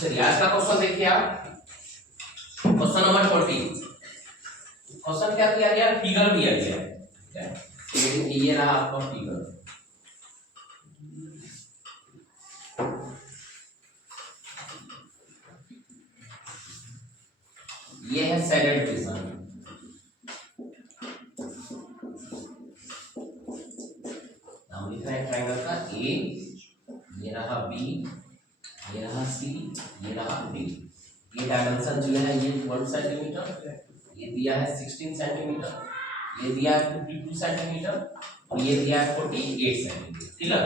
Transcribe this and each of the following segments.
चलिए आज का क्वेश्चन देखिए आप, क्वेश्चन नंबर 14। क्वेश्चन क्या दिया गया, फिगर दिया गया है, ये रहा आपका फिगर। ये है सैडल प्रिज्म, नाम लिख रहे हैं ट्रायंगल का ए, ये रहा बी, ये रहा सी, ये रहा डी। ये डायमेंशन जो है ये 12 सेंटीमीटर, ये दिया है 16 सेंटीमीटर, ये दिया है 52 सेंटीमीटर और ये दिया है 48 सेंटीमीटर। ठीक है,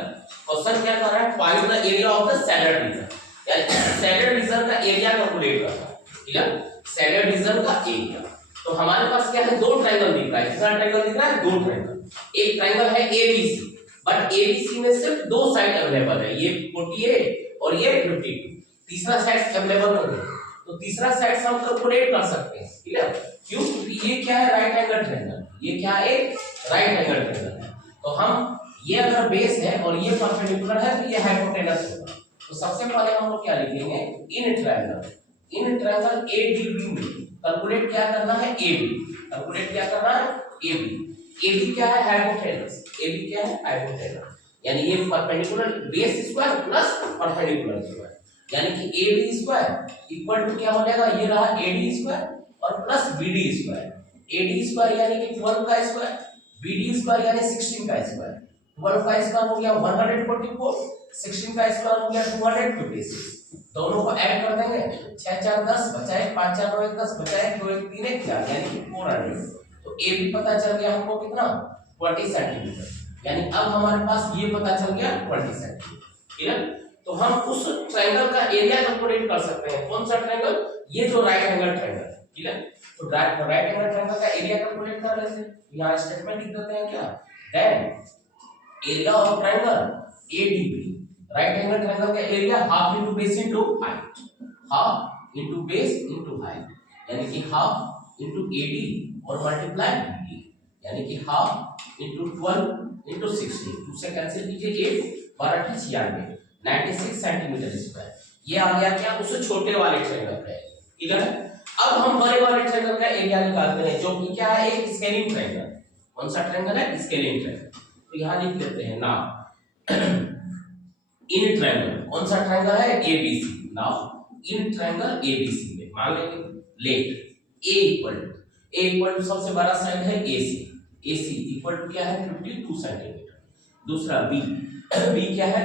क्वेश्चन क्या कर रहा है, find the area of the saddle region, यानी सैडल रीजन का एरिया कैलकुलेट कर रहा है। ठीक है, सैडल रीजन का एरिया। तो हमारे पास क्या है, दो ट्रायंगल दिख रहा है। कितना ट्रायंगल दिख रहा है, दो ट्रायंगल। एक ट्रायंगल है एबीसी, बट एबीसी में सिर्फ दो साइड अवेलेबल है, ये 48 और ये 52। तीसरा साइड अवेलेबल नहीं है, तो तीसरा साइड हम कैलकुलेट कर सकते हैं। ठीक है, क्यों, क्योंकि ये क्या है, राइट एंगल ट्रायंगल, ये क्या है, राइट एंगल ट्रायंगल है। तो हम ये अगर बेस है और ये परपेंडिकुलर है तो ये हाइपोटेनस होगा। तो सबसे पहले हम लोग क्या लिखेंगे, इन ट्रायंगल एडीबी में कैलकुलेट क्या करना है, एबी। कैलकुलेट क्या करना है, एबी। एबी क्या है, हाइपोटेनस। एबी क्या है, हाइपोटेनस, यानी ये perpendicular base square plus perpendicular square, यानी कि एबी स्क्वायर इक्वल टू क्या हो जाएगा, ये रहा एडी स्क्वायर और plus BD square. AD square यानी कि 12 का स्क्वायर, बीडी स्क्वायर यानी 16 का स्क्वायर। 12 का स्क्वायर हो गया 144, 16 का स्क्वायर हो गया 256। दोनों को ऐड कर देंगे, 6 4 10 बचा 1, 5 4 9 1 10 बचा 1 2 1 3 1 4, यानी कि 400। तो ए भी पता चल गया हमको कितना, 20 सेंटीमीटर, यानी अब हमारे पास ये पता चल गया 20 सेंटीमीटर। ठीक है, तो हम उस ट्रायंगल का एरिया कैलकुलेट कर सकते हैं। कौन सा ट्रायंगल, ये जो राइट एंगल ट्रायंगल है। ठीक है, तो राइट एंगल ट्रायंगल का एरिया कैलकुलेट कर लेते हैं। यहां स्टेटमेंट लिख देते हैं क्या, then area of triangle ADB, right angle triangle का area half into base into height, half into base into height, यानी कि हाफ इनटू एडी और मल्टीप्लाई बीडी, यानी कि हाफ इनटू 12 इनटू 16, 2 से कैंसिल कीजिए 8 12 96 96 सेंटीमीटर स्क्वायर। ये आ गया क्या, उस छोटे वाले ट्रायंगल का। ठीक है, अब हम बड़े वाले ट्रायंगल का एरिया निकालते हैं, जो कि क्या है, एक स्केलिंग ट्रायंगल। कौन सा ट्रायंगल है, स्केलिंग ट्रायंगल। तो यहां लिख देते हैं नाउ इन ट्रायंगल, कौन सा ट्रायंगल है, ABC. Now in triangle ABC में मान लेंगे लेट ए इक्वल टू सबसे बड़ा साइड है एसी, एसी इक्वल टू क्या है 52 सेंटीमीटर। दूसरा बी, बी क्या है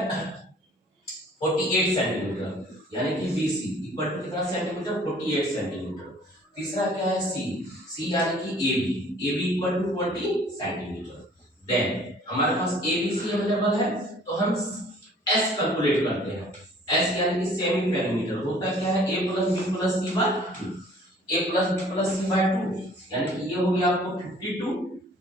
48 सेंटीमीटर, यानी कि बीसी इक्वल टू कितना सेंटीमीटर, 48 सेंटीमीटर। तीसरा क्या है सी, सी यानी कि AB, AB equal to 20 centimetre. Then हमारे पास एबीसी अवेलेबल है, तो हम एस कैलकुलेट करते हैं। एस यानी कि सेमी पेरीमीटर, होता क्या है, a plus B plus C by 2, a plus B plus C by 2, यानी कि ये हो गया आपको 52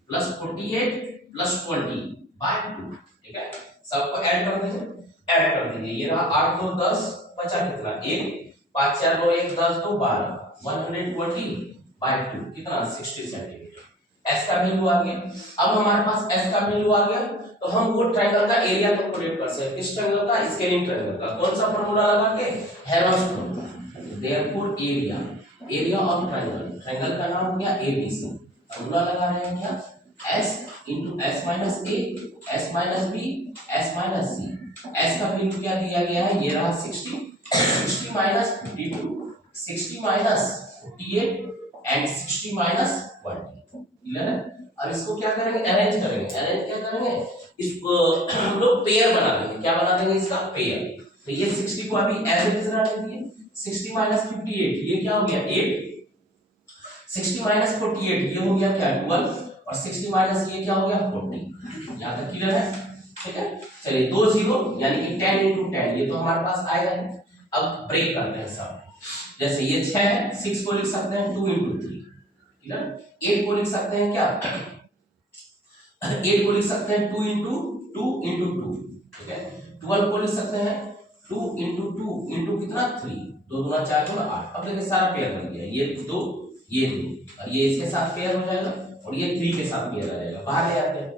प्लस 48 प्लस 20 बाय 2। ठीक है, सबको ऐड कर दीजिए, ऐड कर दीजिए। ये रहा 8 2 10 बचा कितना 1, 5 4 9 1 10 2 12, 120 बाय 2 कितना 60 सेंटीमीटर। एस का वैल्यू आ गया। अब हमारे पास एस का वैल्यू आ गया, तो हम वो ट्रायंगल का एरिया कैलकुलेट कर सकते हैं। किस ट्रायंगल का, स्केलिंग ट्रायंगल का। कौन सा फार्मूला लगा के, Heron's formula. Therefore area of triangle, triangle का नाम हो गया एबीसी। फार्मूला लगा रहे हैं क्या, s into s minus a, s minus b, s minus c। s का वैल्यू क्या दिया गया है, ये रहा 60, 60 minus 52, 60 minus 48 and 60 minus 20। Clear है। अब इसको क्या करेंगे, अरेंज करेंगे। अरेंज क्या करेंगे, इसको हम लोग पेयर बना देंगे। क्या बना देंगे, इसका पेयर। तो ये 60 को अभी एज इट इज रहने दिए, 60 minus 58 ये क्या हो गया 8, 60 minus 48 ये हो गया क्या 12 और 60 माइनस ये क्या हो गया 40। यहां तक क्लियर है। ठीक है, चलिए 2 0 यानी कि 10 into 10 ये तो हमारे पास आएगा। अब ब्रेक करते हैं सब, जैसे ये 6 है, 6 को लिख सकते हैं 2 into 3। ठीक है, 8 को लिख सकते हैं क्या 8 को लिख सकते हैं 2 into 2। ठीक है, 12 को लिख सकते हैं 2 into 2 into कितना 3, 2 दूना 4 दूना 8। अब देखिए सारा पेयर बन गया, ये 2 ये 2 और ये इसके साथ पेयर हो जाएगा और ये 3 के साथ पेयर आ जाएगा। बाहर ले आते हैं,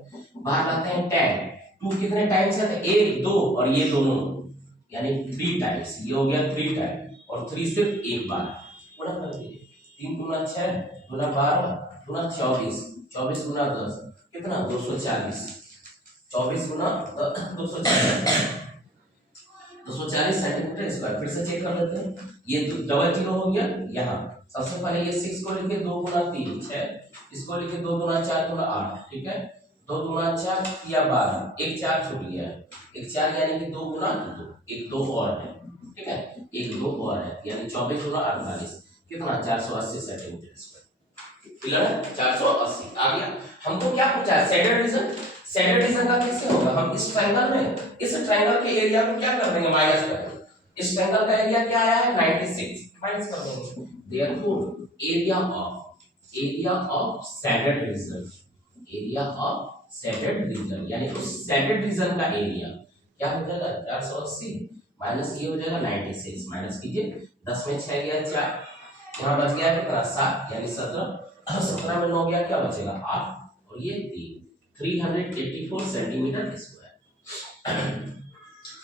बाहर लाते हैं 10, 2 कितने टाइम्स है, 1 2 और ये दोनों यानी 3 टाइम्स, ये हो गया 3 टाइम और 3 सिर्फ एक बार गुणा कर दीजिए। 3 गुना 6 गुना 12 गुना 24, 24 गुना 10 कितना 240, 24 गुना 240 सेंटीमीटर स्क्वायर। फिर से चेक कर लेते हैं, ये डबल जीरो हो गया यहाँ। सबसे पहले ये 6 को लिखे 2 गुना 3 6, इसको लिखे 2 गुना 4 गुना 8, ठीक है। 2 गुना 4 या 12, एक 4 छूट गया है, एक 4 यानी कि 2 गुना 2, एक 2 और है, ठीक है, एक 2 और है, यानी 24 गुना 48 कितना 480 सेंटीमीटर स्क्वायर। क्लियर है, 480 आ गया। हमको क्या पूछा है, शेडेड रीजन। शेडेड रीजन का कैसे होगा, हम इस ट्रायंगल में, इस ट्रायंगल के एरिया को क्या कर देंगे, माइनस कर देंगे। इस ट्रायंगल का एरिया क्या आया है 96, माइनस कर देंगे। Therefore area of shaded region, area of shaded region यानी उस शेडेड रीजन का एरिया क्या हो जाएगा 480 माइनस ये हो जाएगा 96, माइनस कीजिए 10 में 6 गया 4, यहाँ बच गया कितना 7 यानी 17, 17 में 9 गया क्या बचेगा 8 और ये 384 सेंटीमीटर स्क्वायर।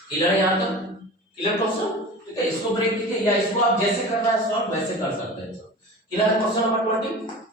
क्लियर है यहाँ तक, क्लियर क्वेश्चन, ठीक है। इसको ब्रेक कीजिए या इसको आप जैसे करना है सॉल्व वैसे कर सकते हैं। क्लियर है क्वेश्चन नंबर 20।